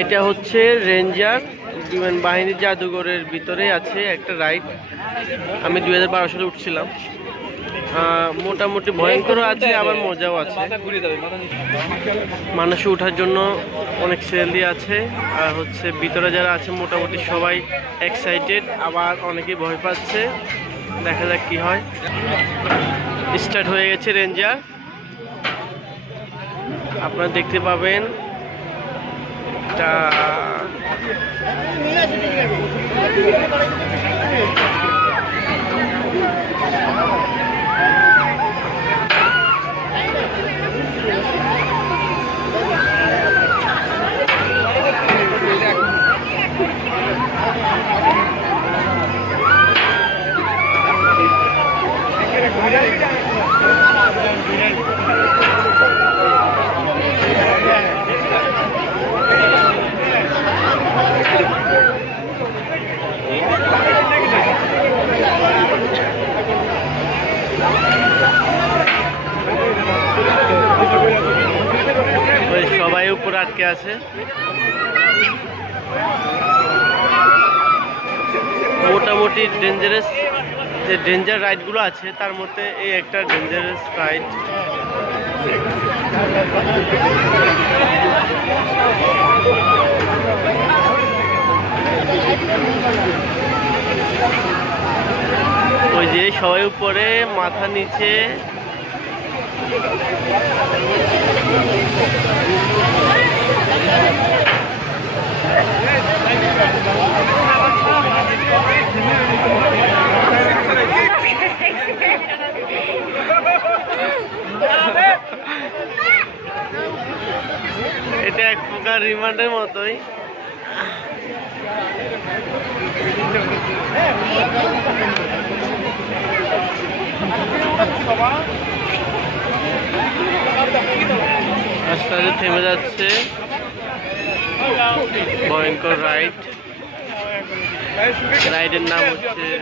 এটা হচ্ছে রেঞ্জার। বিমান বাহিনীর জাদুঘরের ভিতরে আছে, একটা রাইড আমি দুই হাজার বারো সালে উঠছিলাম। মোটামুটি ভয়ঙ্কর আছে, আবার মজাও আছে। মানুষ ওঠার জন্য অনেক সেলি আছে, আর হচ্ছে ভিতরে যারা আছে মোটামুটি সবাই এক্সাইটেড আবার অনেকেই ভয় পাচ্ছে। দেখা যাক কি হয়। স্টার্ট হয়ে গেছে রেঞ্জার। আপনারা দেখতে পাবেন এটা ওই সবাই আটকে আছে? মোটামুটি ডেঞ্জারাস যে ডেঞ্জার রাইডগুলো আছে, তার মধ্যে এই একটা ডেঞ্জারাস রাইড ওই যে সবাই উপরে, মাথা নিচে এটা এক প্রকার রিমান্ডের মতোই। আস্তে থেমে যাচ্ছে। ভয়ঙ্কর রাইড। রাইডের নাম হচ্ছে